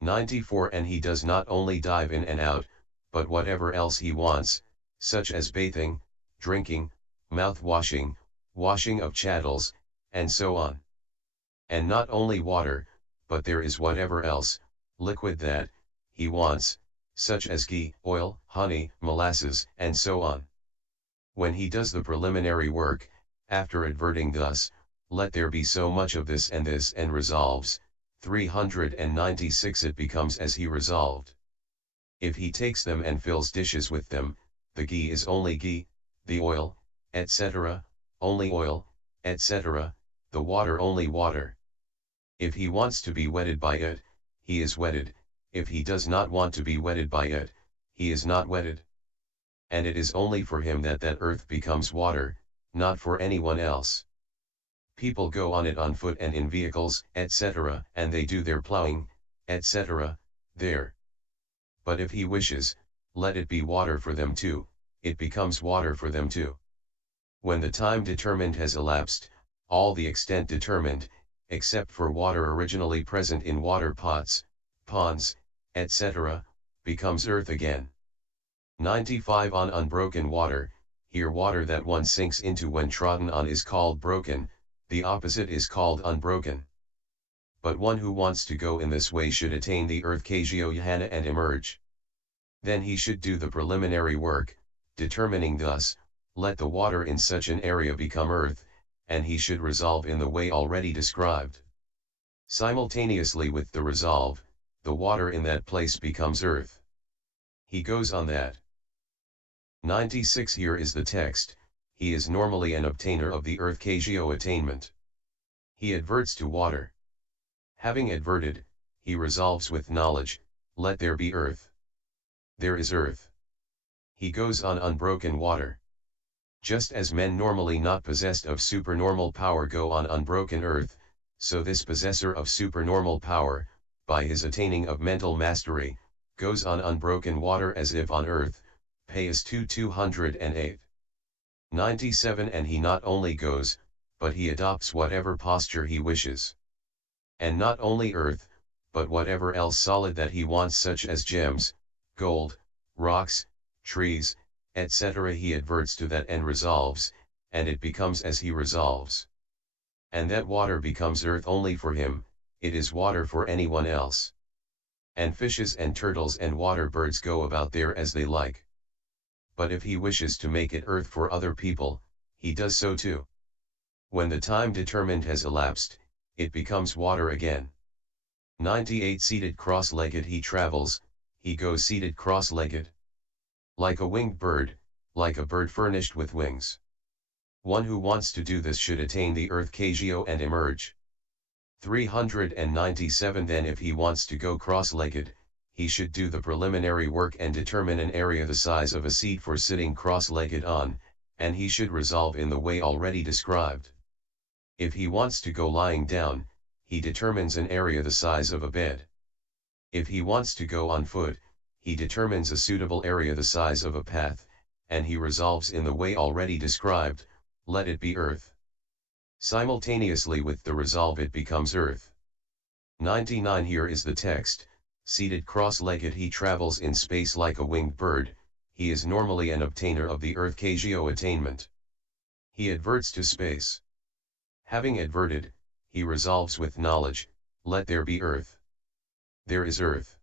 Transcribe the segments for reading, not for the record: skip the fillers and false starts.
94 And he does not only dive in and out, but whatever else he wants, such as bathing, drinking, mouth-washing, washing of chattels, and so on. And not only water, but there is whatever else, liquid that, he wants, such as ghee, oil, honey, molasses, and so on. When he does the preliminary work, after adverting thus, let there be so much of this and resolves, 396 it becomes as he resolved. If he takes them and fills dishes with them, the ghee is only ghee, the oil, etc., only oil, etc., the water only water. If he wants to be wetted by it, he is wetted, if he does not want to be wetted by it, he is not wetted. And it is only for him that earth becomes water, not for anyone else. People go on it on foot and in vehicles, etc., and they do their plowing, etc., there. But if he wishes, let it be water for them too, it becomes water for them too. When the time determined has elapsed, all the extent determined, except for water originally present in water pots, ponds, etc., becomes earth again. 95 On unbroken water, here water that one sinks into when trodden on is called broken, the opposite is called unbroken. But one who wants to go in this way should attain the earth Kajyo and emerge. Then he should do the preliminary work, determining thus, let the water in such an area become earth, and he should resolve in the way already described. Simultaneously with the resolve, the water in that place becomes earth. He goes on that. 96 Here is the text, he is normally an obtainer of the earth Kajyo attainment. He adverts to water. Having adverted, he resolves with knowledge, let there be earth. There is earth. He goes on unbroken water. Just as men normally not possessed of supernormal power go on unbroken earth, so this possessor of supernormal power, by his attaining of mental mastery, goes on unbroken water as if on earth, Path 208. 97 And he not only goes, but he adopts whatever posture he wishes. And not only earth, but whatever else solid that he wants such as gems, gold, rocks, trees, etc. He adverts to that and resolves, and it becomes as he resolves. And that water becomes earth only for him, it is water for anyone else. And fishes and turtles and water birds go about there as they like. But if he wishes to make it earth for other people, he does so too. When the time determined has elapsed, it becomes water again. 98 Seated cross-legged he travels, he goes seated cross-legged. Like a winged bird, like a bird furnished with wings. One who wants to do this should attain the earth Kajyo and emerge. 397 Then if he wants to go cross-legged, he should do the preliminary work and determine an area the size of a seat for sitting cross-legged on, and he should resolve in the way already described. If he wants to go lying down, he determines an area the size of a bed. If he wants to go on foot, he determines a suitable area the size of a path, and he resolves in the way already described, let it be earth. Simultaneously with the resolve it becomes earth. 99 Here is the text, seated cross-legged he travels in space like a winged bird, he is normally an obtainer of the earth Kajyo attainment. He adverts to space. Having adverted, he resolves with knowledge, let there be earth. There is earth.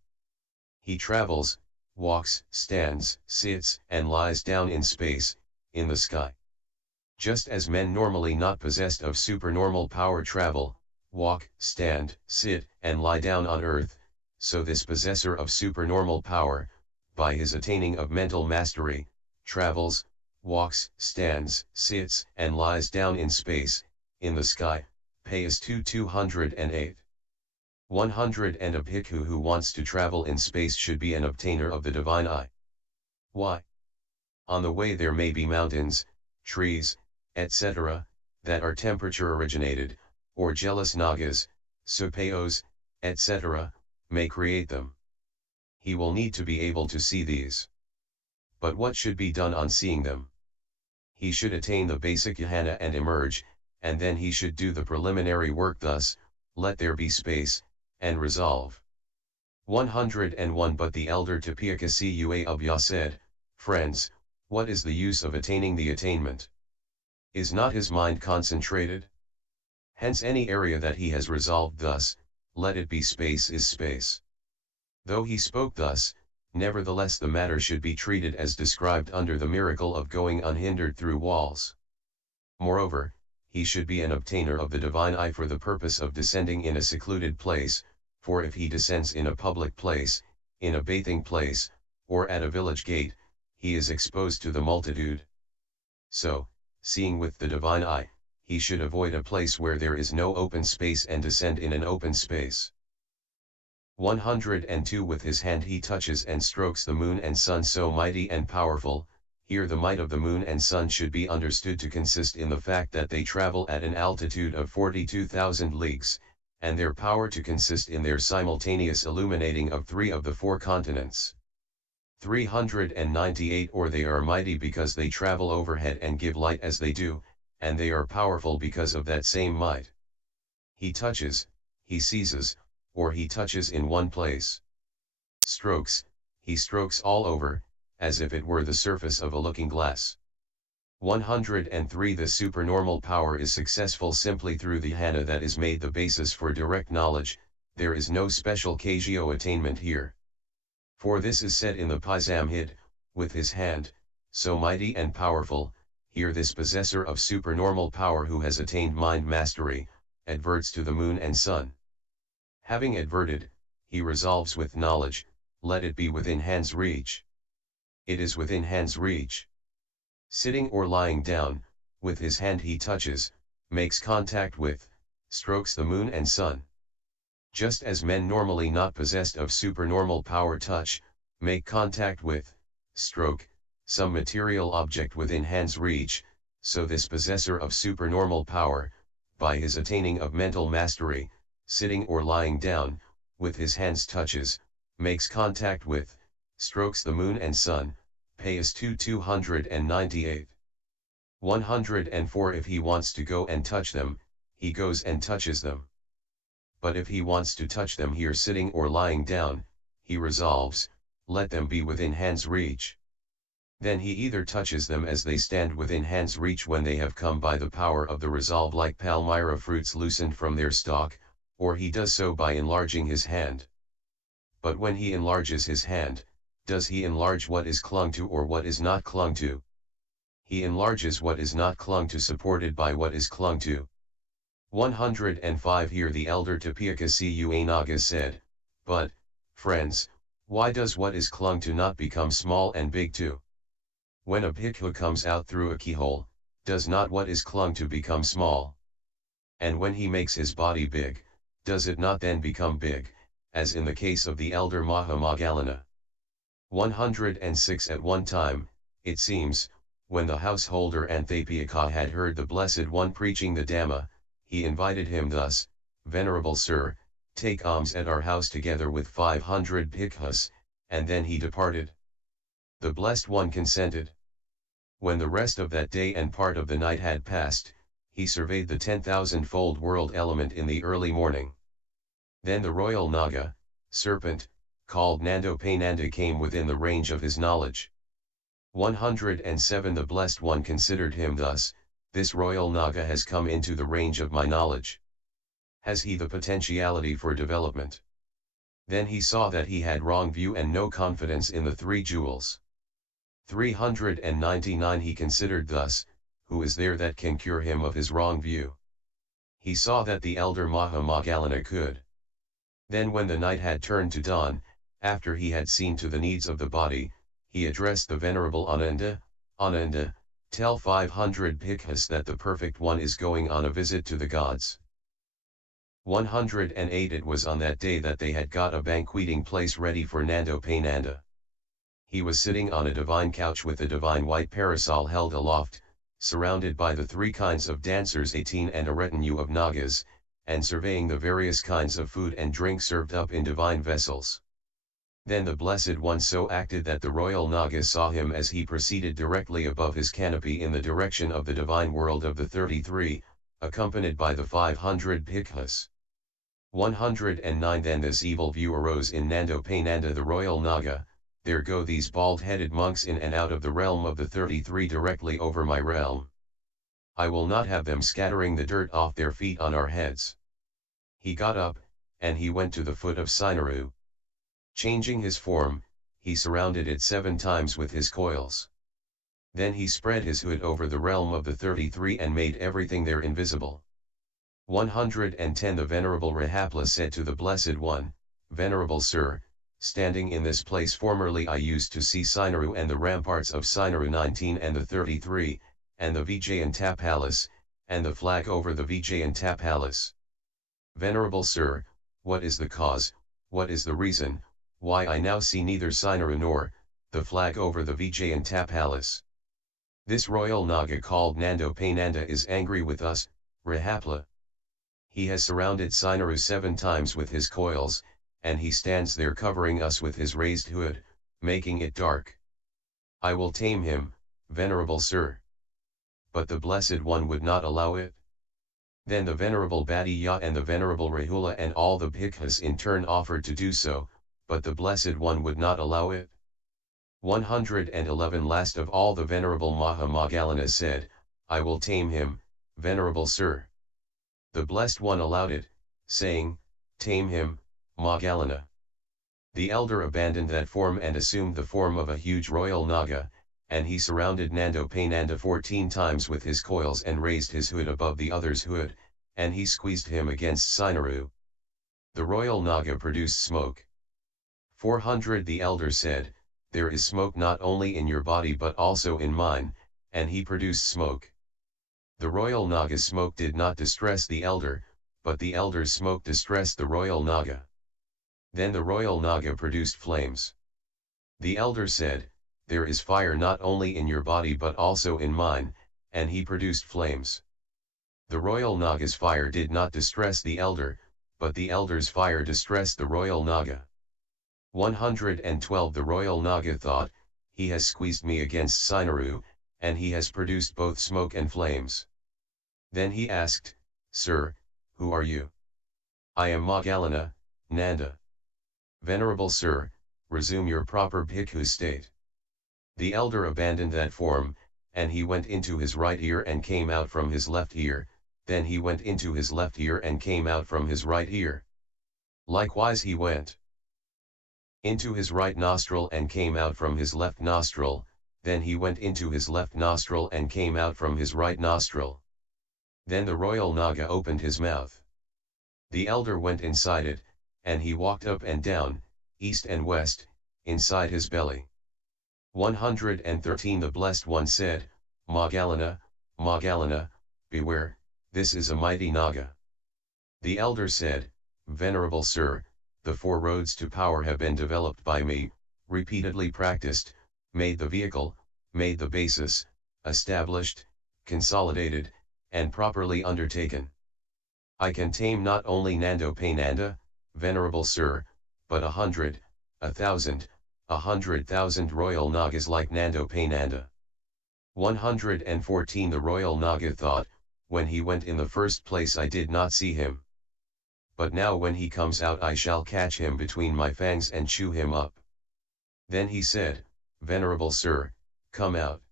He travels, walks, stands, sits, and lies down in space, in the sky. Just as men normally not possessed of supernormal power travel, walk, stand, sit, and lie down on earth, so this possessor of supernormal power, by his attaining of mental mastery, travels, walks, stands, sits, and lies down in space, in the sky, Path 208. 100 And a bhikkhu who wants to travel in space should be an obtainer of the divine eye. Why? On the way there may be mountains, trees, etc., that are temperature originated, or jealous nagas, supayos, etc., may create them. He will need to be able to see these. But what should be done on seeing them? He should attain the basic jhana and emerge, and then he should do the preliminary work thus, let there be space, and resolve. 101 But the elder Tapiyakasi Buddhaghosa said, Friends, what is the use of attaining the attainment? Is not his mind concentrated? Hence any area that he has resolved thus, let it be space is space. Though he spoke thus, nevertheless the matter should be treated as described under the miracle of going unhindered through walls. Moreover, he should be an obtainer of the divine eye for the purpose of descending in a secluded place, for if he descends in a public place, in a bathing place, or at a village gate, he is exposed to the multitude. So, seeing with the divine eye, he should avoid a place where there is no open space and descend in an open space. 102 With his hand he touches and strokes the moon and sun so mighty and powerful. Here the might of the moon and sun should be understood to consist in the fact that they travel at an altitude of 42,000 leagues, and their power to consist in their simultaneous illuminating of 3 of the 4 continents. 398 Or they are mighty because they travel overhead and give light as they do, and they are powerful because of that same might. He touches, he seizes, or he touches in one place. Strokes, he strokes all over, as if it were the surface of a looking glass. 103 The supernormal power is successful simply through the jhana that is made the basis for direct knowledge. There is no special Kagyo attainment here. For this is said in the Samhita, with his hand, so mighty and powerful. Here this possessor of supernormal power who has attained mind mastery, adverts to the moon and sun. Having adverted, he resolves with knowledge, let it be within hand's reach. It is within hand's reach. Sitting or lying down, with his hand he touches, makes contact with, strokes the moon and sun. Just as men normally not possessed of supernormal power touch, make contact with, stroke, some material object within hand's reach, so this possessor of supernormal power, by his attaining of mental mastery, sitting or lying down, with his hands touches, makes contact with, strokes the moon and sun. Payas 298. 104 If he wants to go and touch them, he goes and touches them. But if he wants to touch them here sitting or lying down, he resolves, let them be within hand's reach. Then he either touches them as they stand within hand's reach when they have come by the power of the resolve like palmyra fruits loosened from their stalk, or he does so by enlarging his hand. But when he enlarges his hand, does he enlarge what is clung to or what is not clung to? He enlarges what is not clung to supported by what is clung to. 105 Here the elder Tapiyakasi Buddhaghosa said, but, friends, why does what is clung to not become small and big too? When a bhikkhu comes out through a keyhole, does not what is clung to become small? And when he makes his body big, does it not then become big, as in the case of the elder Moggallana? 106 At one time, it seems, when the householder Anthapiyaka had heard the Blessed One preaching the Dhamma, he invited him thus, Venerable Sir, take alms at our house together with 500 bhikkhus, and then he departed. The Blessed One consented. When the rest of that day and part of the night had passed, he surveyed the 10,000-fold world element in the early morning. Then the royal Naga, serpent, called Nandopananda came within the range of his knowledge. 107 The Blessed One considered him thus, this royal Naga has come into the range of my knowledge. Has he the potentiality for development? Then he saw that he had wrong view and no confidence in the 3 jewels. 399 He considered thus, who is there that can cure him of his wrong view? He saw that the elder Moggallana could. Then when the night had turned to dawn, after he had seen to the needs of the body, he addressed the Venerable Ananda, Ananda, tell 500 bhikkhus that the Perfect One is going on a visit to the gods. 108 It was on that day that they had got a banqueting place ready for Nandopananda. He was sitting on a divine couch with a divine white parasol held aloft, surrounded by the 3 kinds of dancers 18 and a retinue of Nagas, and surveying the various kinds of food and drink served up in divine vessels. Then the Blessed One so acted that the royal Naga saw him as he proceeded directly above his canopy in the direction of the divine world of the 33, accompanied by the 500 bhikkhus. 109 Then this evil view arose in Nandopananda the royal Naga, there go these bald-headed monks in and out of the realm of the 33 directly over my realm. I will not have them scattering the dirt off their feet on our heads. He got up, and he went to the foot of Sinaru. Changing his form, he surrounded it 7 times with his coils. Then he spread his hood over the realm of the 33 and made everything there invisible. 110 The Venerable Rahapla said to the Blessed One, Venerable Sir, standing in this place formerly I used to see Sinaru and the ramparts of Sinaru 19 and the 33, and the Vijayanta Palace, and the flag over the Vijayanta Palace. Venerable Sir, what is the cause, what is the reason, why I now see neither Sinaru nor, the flag over the Vijayanta Palace? This royal Naga called Nandopananda is angry with us, Rahapla. He has surrounded Sinaru 7 times with his coils, and he stands there covering us with his raised hood, making it dark. I will tame him, Venerable Sir. But the Blessed One would not allow it. Then the Venerable Bhaddiya and the Venerable Rahula and all the Bhikkhus in turn offered to do so, but the Blessed One would not allow it. 111 Last of all the Venerable Moggallana said, I will tame him, Venerable Sir. The Blessed One allowed it, saying, Tame him, Moggallana. The elder abandoned that form and assumed the form of a huge royal Naga, and he surrounded Nandopananda 14 times with his coils and raised his hood above the other's hood, and he squeezed him against Sinaru. The royal Naga produced smoke. 400 The elder said, There is smoke not only in your body but also in mine, and he produced smoke. The royal Naga's smoke did not distress the elder, but the elder's smoke distressed the royal Naga. Then the royal Naga produced flames. The elder said, There is fire not only in your body but also in mine, and he produced flames. The royal Naga's fire did not distress the elder, but the elder's fire distressed the royal Naga. 112 The royal Naga thought, He has squeezed me against Sinaru, and he has produced both smoke and flames. Then he asked, Sir, who are you? I am Moggallana, Nanda. Venerable Sir, resume your proper bhikkhu state. The elder abandoned that form, and he went into his right ear and came out from his left ear, then he went into his left ear and came out from his right ear. Likewise he went into his right nostril and came out from his left nostril, then he went into his left nostril and came out from his right nostril. Then the royal Naga opened his mouth. The elder went inside it, and he walked up and down, east and west, inside his belly. 113 The Blessed One said, Moggallana, Moggallana, beware, this is a mighty Naga. The elder said, Venerable Sir, the 4 roads to power have been developed by me, repeatedly practiced, made the vehicle, made the basis, established, consolidated, and properly undertaken. I can tame not only Nandopananda, Venerable Sir, but 100, 1,000, 100,000 royal Nagas like Nandopananda. 114 The royal Naga thought, when he went in the first place I did not see him. But now when he comes out I shall catch him between my fangs and chew him up. Then he said, Venerable Sir, come out.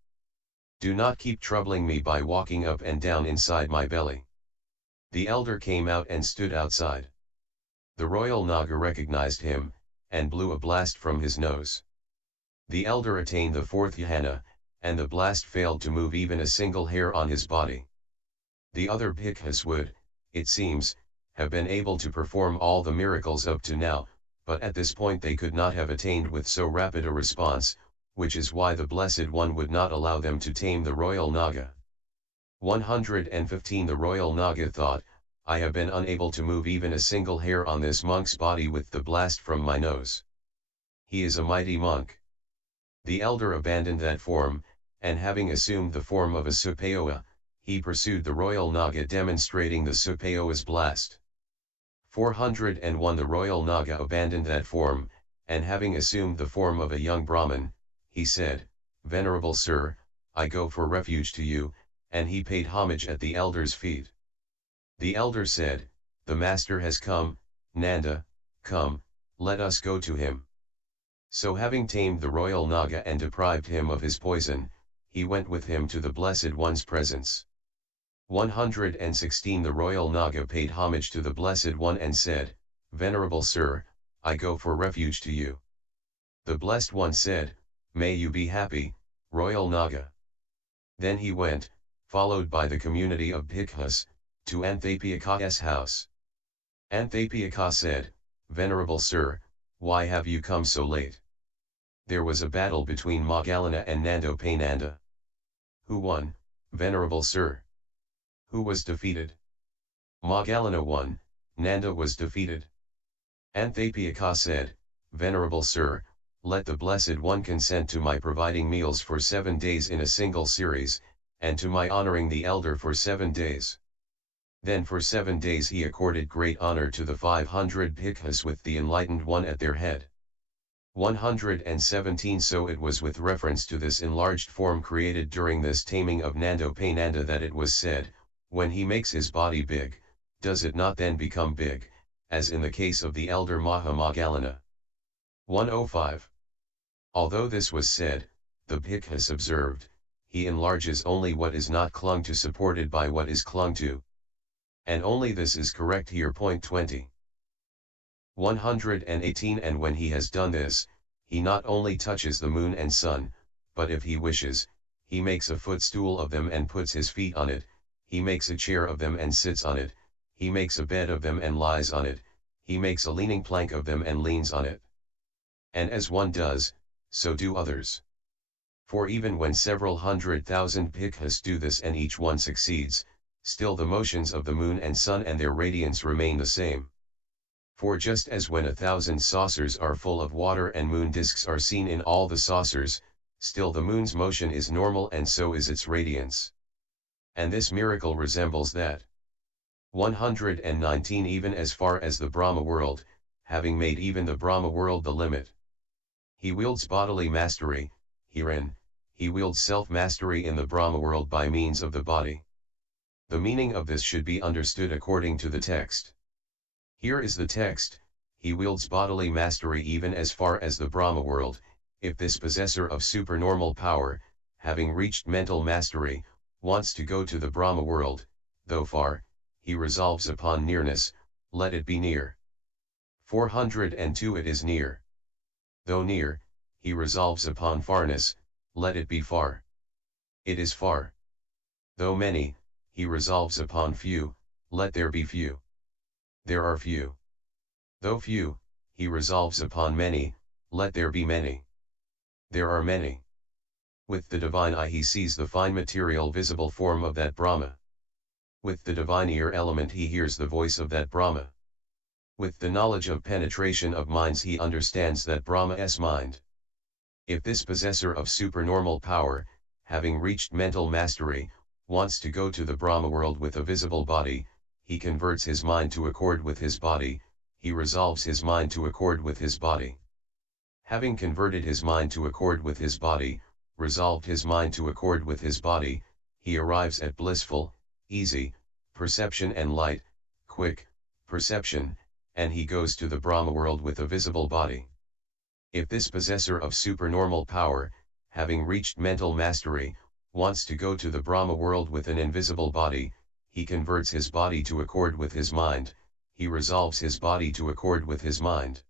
Do not keep troubling me by walking up and down inside my belly. The elder came out and stood outside. The royal Naga recognized him, and blew a blast from his nose. The elder attained the 4th jhana, and the blast failed to move even a single hair on his body. The other bhikkhus would, it seems, have been able to perform all the miracles up to now, but at this point they could not have attained with so rapid a response, which is why the Blessed One would not allow them to tame the royal Naga. 115 The royal Naga thought, I have been unable to move even a single hair on this monk's body with the blast from my nose. He is a mighty monk. The elder abandoned that form, and having assumed the form of a Supayoa, he pursued the royal Naga demonstrating the Supayoa's blast. 401 The royal Naga abandoned that form, and having assumed the form of a young Brahmin, he said, Venerable Sir, I go for refuge to you, and he paid homage at the elder's feet. The elder said, The master has come, Nanda, come, let us go to him. So having tamed the royal Naga and deprived him of his poison, he went with him to the Blessed One's presence. 116 The royal Naga paid homage to the Blessed One and said, Venerable Sir, I go for refuge to you. The Blessed One said, May you be happy, royal Naga. Then he went, followed by the community of bhikkhus, to Anthapiyaka's house. Anthapiyaka said, Venerable Sir, why have you come so late? There was a battle between Moggallana and Nandopananda. Who won, Venerable Sir? Who was defeated? Moggallana won, Nanda was defeated. Anthapiyaka said, Venerable Sir, let the Blessed One consent to my providing meals for 7 days in a single series, and to my honoring the elder for 7 days. Then for 7 days he accorded great honor to the 500 bhikkhus with the enlightened one at their head. 117 So it was with reference to this enlarged form created during this taming of Nandopananda that it was said, when he makes his body big, does it not then become big, as in the case of the elder Moggallana? 105. Although this was said, the bhikkhus observed, he enlarges only what is not clung to supported by what is clung to. And only this is correct here. Point 20. 118 And when he has done this, he not only touches the moon and sun, but if he wishes, he makes a footstool of them and puts his feet on it, he makes a chair of them and sits on it, he makes a bed of them and lies on it, he makes a leaning plank of them and leans on it. And as one does, so do others. For even when several 100,000 bhikkhus do this and each one succeeds, still the motions of the moon and sun and their radiance remain the same. For just as when 1,000 saucers are full of water and moon discs are seen in all the saucers, still the moon's motion is normal and so is its radiance. And this miracle resembles that. 119 Even as far as the Brahma world, having made even the Brahma world the limit. He wields bodily mastery, herein, he wields self-mastery in the Brahma world by means of the body. The meaning of this should be understood according to the text. Here is the text, he wields bodily mastery even as far as the Brahma world, if this possessor of supernormal power, having reached mental mastery, wants to go to the Brahma world, though far, he resolves upon nearness, let it be near. 402 It is near. Though near, he resolves upon farness, let it be far. It is far. Though many, he resolves upon few, let there be few. There are few. Though few, he resolves upon many, let there be many. There are many. With the divine eye he sees the fine material visible form of that Brahma. With the divine ear element he hears the voice of that Brahma. With the knowledge of penetration of minds he understands that Brahma's mind. If this possessor of supernormal power, having reached mental mastery, wants to go to the Brahma world with a visible body, he converts his mind to accord with his body, he resolves his mind to accord with his body. Having converted his mind to accord with his body, resolved his mind to accord with his body, he arrives at blissful, easy, perception and light, quick, perception, and he goes to the Brahma world with a visible body. If this possessor of supernormal power, having reached mental mastery, wants to go to the Brahma world with an invisible body, he converts his body to accord with his mind, he resolves his body to accord with his mind.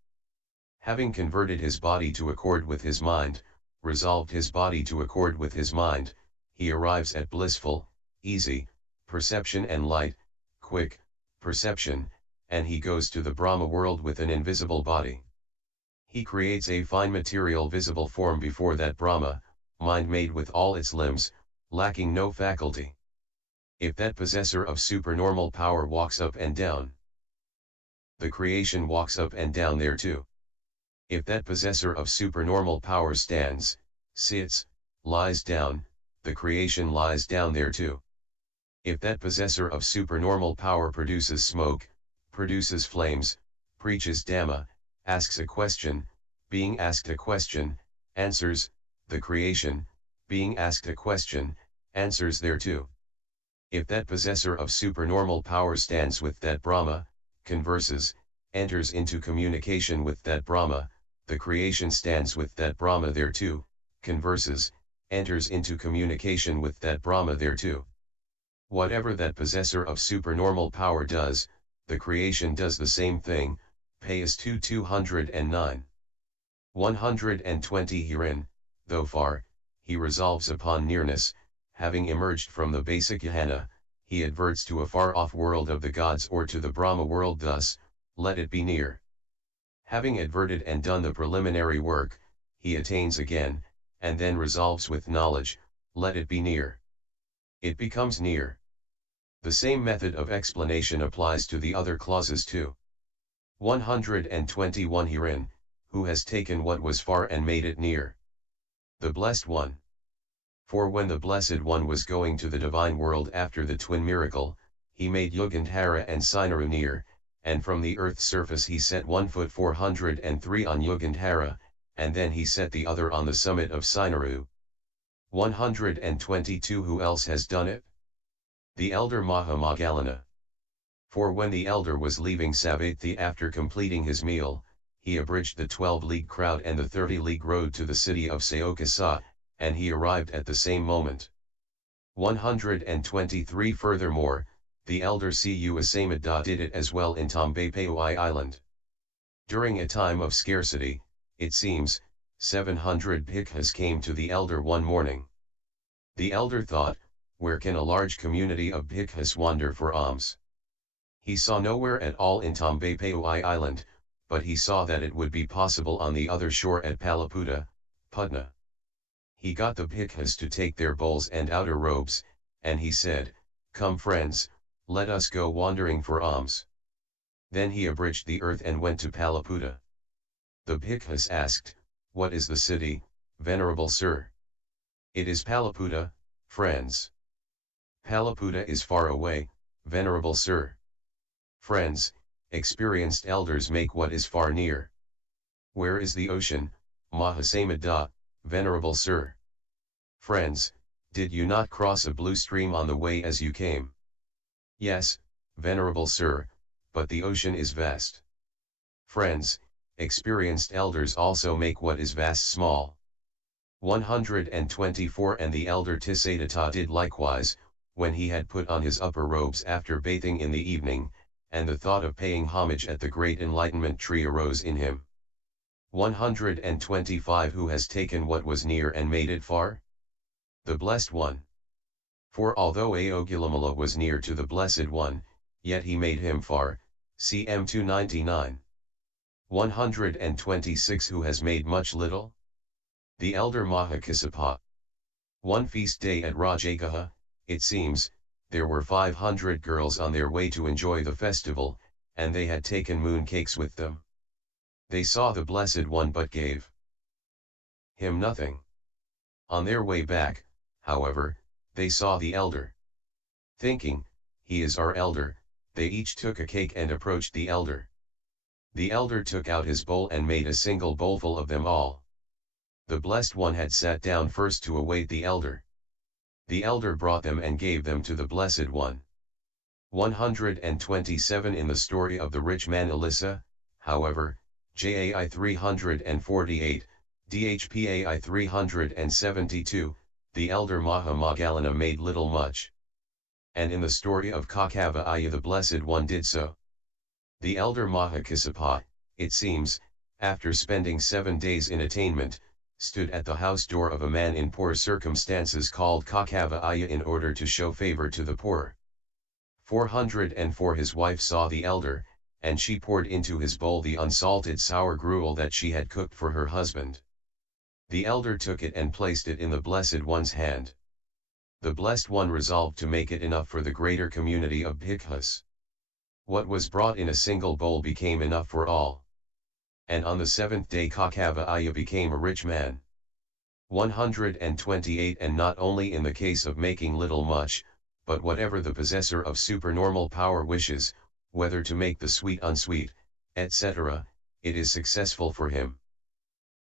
Having converted his body to accord with his mind, resolved his body to accord with his mind, he arrives at blissful, easy, perception and light, quick, perception, and he goes to the Brahma world with an invisible body. He creates a fine material visible form before that Brahma, mind made with all its limbs, lacking no faculty. If that possessor of supernormal power walks up and down, the creation walks up and down there too. If that possessor of supernormal power stands, sits, lies down, the creation lies down there too. If that possessor of supernormal power produces smoke, produces flames, preaches Dhamma, asks a question, being asked a question, answers, the creation, being asked a question, answers there too. If that possessor of supernormal power stands with that Brahma, converses, enters into communication with that Brahma, the creation stands with that Brahma thereto, converses, enters into communication with that Brahma thereto. Whatever that possessor of supernormal power does, the creation does the same thing. Payas 209. 120 Herein, though far, he resolves upon nearness, having emerged from the basic Jhana, he adverts to a far-off world of the gods or to the Brahma world thus, let it be near. Having adverted and done the preliminary work, he attains again, and then resolves with knowledge, let it be near. It becomes near. The same method of explanation applies to the other clauses too. 121 Herein, who has taken what was far and made it near? The Blessed One. For when the Blessed One was going to the divine world after the twin miracle, he made Yugandhara and Sinaru near, and from the earth's surface he set 1 foot 403 on Yugandhara, and then he set the other on the summit of Sinaru. 122 Who else has done it? The elder Mahamoggalana. For when the elder was leaving Savatthi after completing his meal, he abridged the 12-league crowd and the 30-league road to the city of Saokasa, and he arrived at the same moment. 123 Furthermore, the elder Cu Asamada did it as well in Tombapaui Island. During a time of scarcity, it seems, 700 bhikkhus came to the elder one morning. The elder thought, where can a large community of bhikkhus wander for alms? He saw nowhere at all in Tombapaui Island, but he saw that it would be possible on the other shore at Palaputta, Putna. He got the bhikkhus to take their bowls and outer robes, and he said, "Come friends, let us go wandering for alms." Then he abridged the earth and went to Palaputta. The bhikkhus asked, "What is the city, venerable sir?" "It is Palaputta, friends." "Palaputta is far away, venerable sir." "Friends, experienced elders make what is far near." "Where is the ocean, Mahasamada, venerable sir?" "Friends, did you not cross a blue stream on the way as you came?" "Yes, venerable sir, but the ocean is vast." "Friends, experienced elders also make what is vast small." 124 And the elder Tisadatta did likewise, when he had put on his upper robes after bathing in the evening, and the thought of paying homage at the great enlightenment tree arose in him. 125 Who has taken what was near and made it far? The Blessed One. For although Ayogilamala was near to the Blessed One, yet he made him far, cm 299. 126 Who has made much little? The elder Mahakassapa. One feast day at Rajagaha, it seems, there were 500 girls on their way to enjoy the festival, and they had taken moon cakes with them. They saw the Blessed One but gave him nothing. On their way back, however, they saw the elder. Thinking, he is our elder, they each took a cake and approached the elder. The elder took out his bowl and made a single bowlful of them all. The Blessed One had sat down first to await the elder. The elder brought them and gave them to the Blessed One. 127 In the story of the rich man Elissa, however, JAI 348, DHPAI 372, the elder Mahamoggalana made little much. And in the story of Kakavaya the Blessed One did so. The elder Mahakassapa, it seems, after spending 7 days in attainment, stood at the house door of a man in poor circumstances called Kakavaya in order to show favor to the poor. 404 His wife saw the elder, and she poured into his bowl the unsalted sour gruel that she had cooked for her husband. The elder took it and placed it in the Blessed One's hand. The Blessed One resolved to make it enough for the greater community of bhikkhus. What was brought in a single bowl became enough for all. And on the 7th day Kakavaya became a rich man. 128 And not only in the case of making little much, but whatever the possessor of supernormal power wishes, whether to make the sweet unsweet, etc., it is successful for him.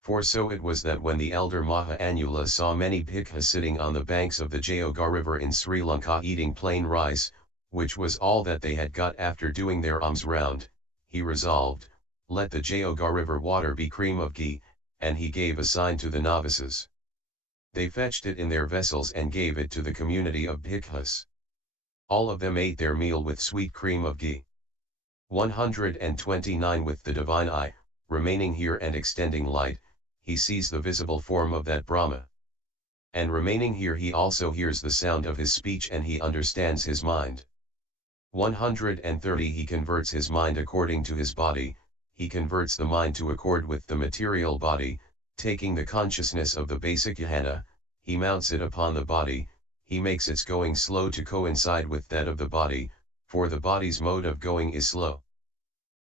For so it was that when the elder Maha Anula saw many bhikkhus sitting on the banks of the Jayoga river in Sri Lanka eating plain rice, which was all that they had got after doing their alms round, he resolved, let the Jayoga river water be cream of ghee, and he gave a sign to the novices. They fetched it in their vessels and gave it to the community of bhikkhus. All of them ate their meal with sweet cream of ghee. 129 With the divine eye, remaining here and extending light, he sees the visible form of that Brahma. And remaining here he also hears the sound of his speech and he understands his mind. 130 He converts his mind according to his body, he converts the mind to accord with the material body, taking the consciousness of the basic jhana, he mounts it upon the body, he makes its going slow to coincide with that of the body, for the body's mode of going is slow.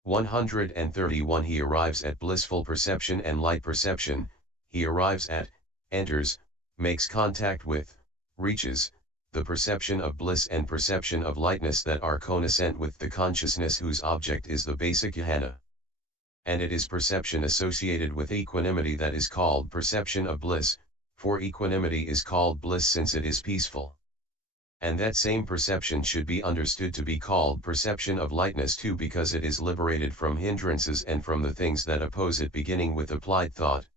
131 He arrives at blissful perception and light perception, he arrives at, enters, makes contact with, reaches, the perception of bliss and perception of lightness that are cognizant with the consciousness whose object is the basic jhana. And it is perception associated with equanimity that is called perception of bliss, for equanimity is called bliss since it is peaceful. And that same perception should be understood to be called perception of lightness too because it is liberated from hindrances and from the things that oppose it beginning with applied thought.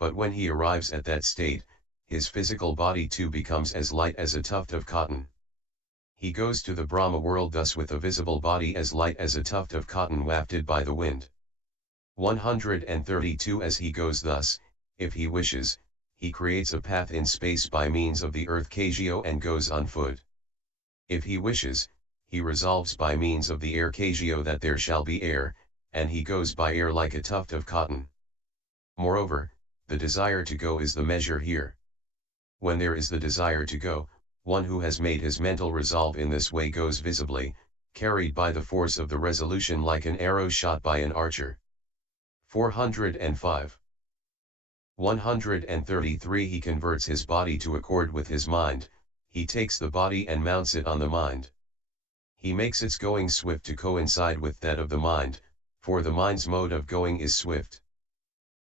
But when he arrives at that state, his physical body too becomes as light as a tuft of cotton. He goes to the Brahma world thus with a visible body as light as a tuft of cotton wafted by the wind. 132 As he goes thus, if he wishes, he creates a path in space by means of the earth Kagyo and goes on foot. If he wishes, he resolves by means of the air Kagyo that there shall be air, and he goes by air like a tuft of cotton. Moreover, the desire to go is the measure here. When there is the desire to go, one who has made his mental resolve in this way goes visibly, carried by the force of the resolution like an arrow shot by an archer. 405. 133 He converts his body to accord with his mind, he takes the body and mounts it on the mind. He makes its going swift to coincide with that of the mind, for the mind's mode of going is swift.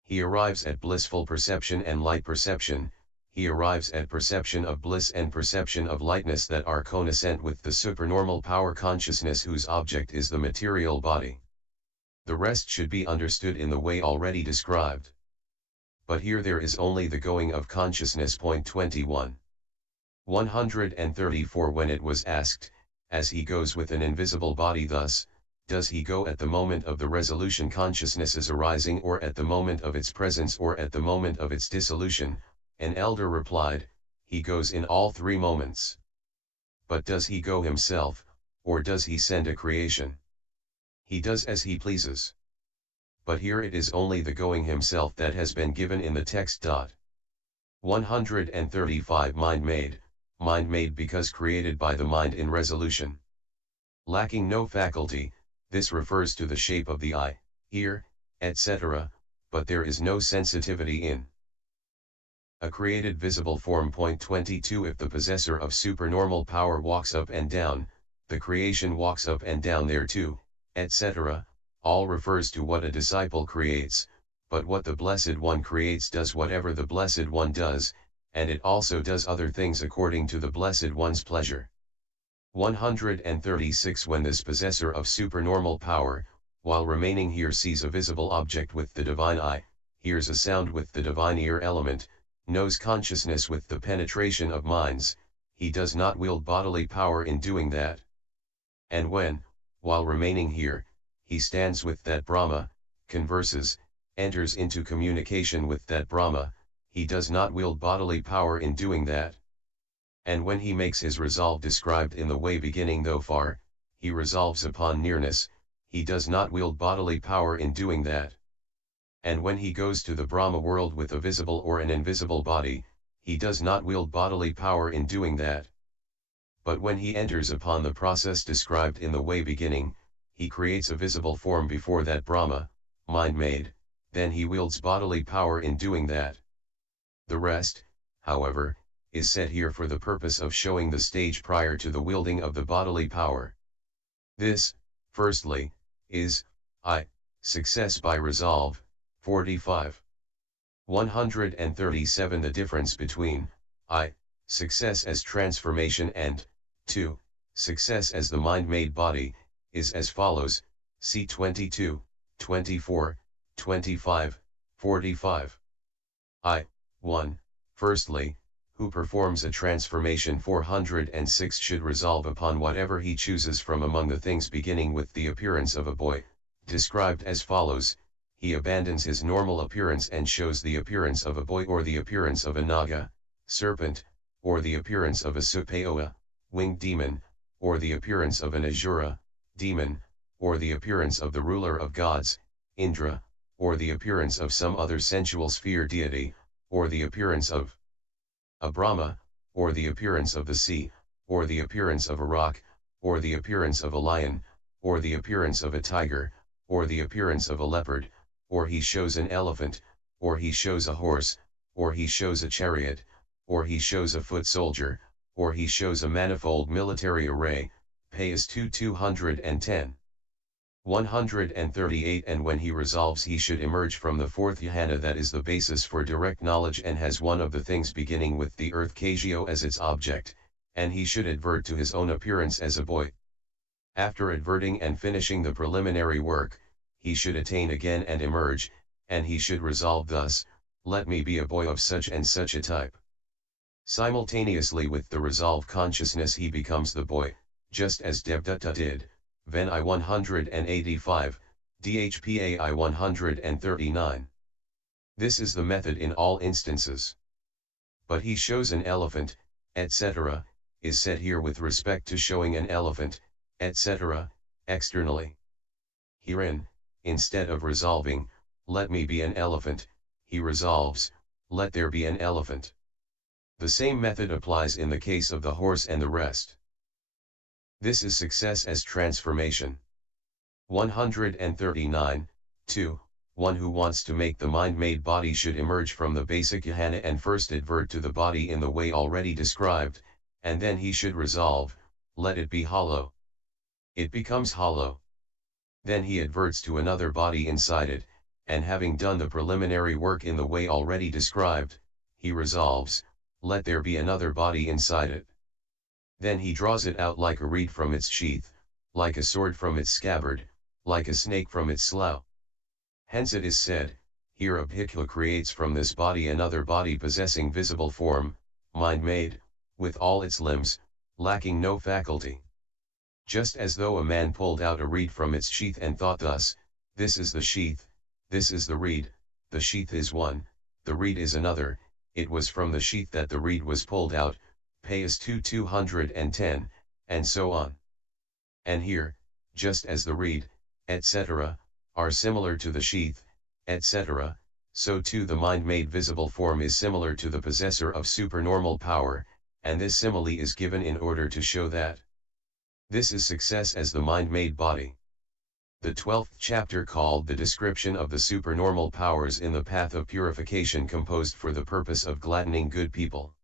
He arrives at blissful perception and light perception, he arrives at perception of bliss and perception of lightness that are cognizant with the supernormal power consciousness whose object is the material body. The rest should be understood in the way already described. But here there is only the going of consciousness. 21. 134 When it was asked, as he goes with an invisible body thus, does he go at the moment of the resolution consciousness's arising or at the moment of its presence or at the moment of its dissolution, an elder replied, he goes in all three moments. But does he go himself, or does he send a creation? He does as he pleases. But here it is only the going himself that has been given in the text. 135 Mind made because created by the mind in resolution. Lacking no faculty, this refers to the shape of the eye, ear, etc., but there is no sensitivity in a created visible form. 22 If the possessor of supernormal power walks up and down, the creation walks up and down there too, etc., all refers to what a disciple creates, but what the Blessed One creates does whatever the Blessed One does, and it also does other things according to the Blessed One's pleasure. 136 When this possessor of supernormal power, while remaining here sees a visible object with the divine eye, hears a sound with the divine ear element, knows consciousness with the penetration of minds, he does not wield bodily power in doing that. And when, while remaining here, he stands with that Brahma, converses, enters into communication with that Brahma, he does not wield bodily power in doing that. And when he makes his resolve described in the way beginning though far, he resolves upon nearness, he does not wield bodily power in doing that. And when he goes to the Brahma world with a visible or an invisible body, he does not wield bodily power in doing that. But when he enters upon the process described in the way beginning, he creates a visible form before that Brahma, mind made, then he wields bodily power in doing that. The rest, however, is said here for the purpose of showing the stage prior to the wielding of the bodily power. This, firstly, is, success by resolve. 45. 137 The difference between, success as transformation and, 2, success as the mind-made body, is as follows. See 22, 24, 25, 45. 1. Firstly, who performs a transformation 406 should resolve upon whatever he chooses from among the things beginning with the appearance of a boy, described as follows: he abandons his normal appearance and shows the appearance of a boy or the appearance of a naga, serpent, or the appearance of a supayoa, winged demon, or the appearance of an asura, demon, or the appearance of the ruler of gods, Indra, or the appearance of some other sensual sphere deity, or the appearance of a Brahma, or the appearance of the sea, or the appearance of a rock, or the appearance of a lion, or the appearance of a tiger, or the appearance of a leopard, or he shows an elephant, or he shows a horse, or he shows a chariot, or he shows a foot soldier, or he shows a manifold military array, Ps 210. 138. And when he resolves, he should emerge from the fourth jhana, that is the basis for direct knowledge, and has one of the things beginning with the earth Kagyo as its object, and he should advert to his own appearance as a boy. After adverting and finishing the preliminary work, he should attain again and emerge, and he should resolve thus: let me be a boy of such and such a type. Simultaneously with the resolve consciousness he becomes the boy, just as Devdatta did, Ven I 185, Dhpa I 139. This is the method in all instances. But he shows an elephant, etc., is said here with respect to showing an elephant, etc., externally. Herein, instead of resolving, let me be an elephant, he resolves, let there be an elephant. The same method applies in the case of the horse and the rest. This is success as transformation. 139, 2. One who wants to make the mind-made body should emerge from the basic jhana and first advert to the body in the way already described, and then he should resolve, let it be hollow. It becomes hollow. Then he adverts to another body inside it, and having done the preliminary work in the way already described, he resolves, let there be another body inside it. Then he draws it out like a reed from its sheath, like a sword from its scabbard, like a snake from its slough. Hence it is said, here a bhikkhu creates from this body another body possessing visible form, mind-made, with all its limbs, lacking no faculty. Just as though a man pulled out a reed from its sheath and thought thus: this is the sheath, this is the reed, the sheath is one, the reed is another, it was from the sheath that the reed was pulled out, Ps 210, and so on. And here, just as the reed, etc., are similar to the sheath, etc., so too the mind-made visible form is similar to the possessor of supernormal power, and this simile is given in order to show that this is success as the mind-made body. The 12th chapter, called the description of the supernormal powers in the path of purification, composed for the purpose of gladdening good people.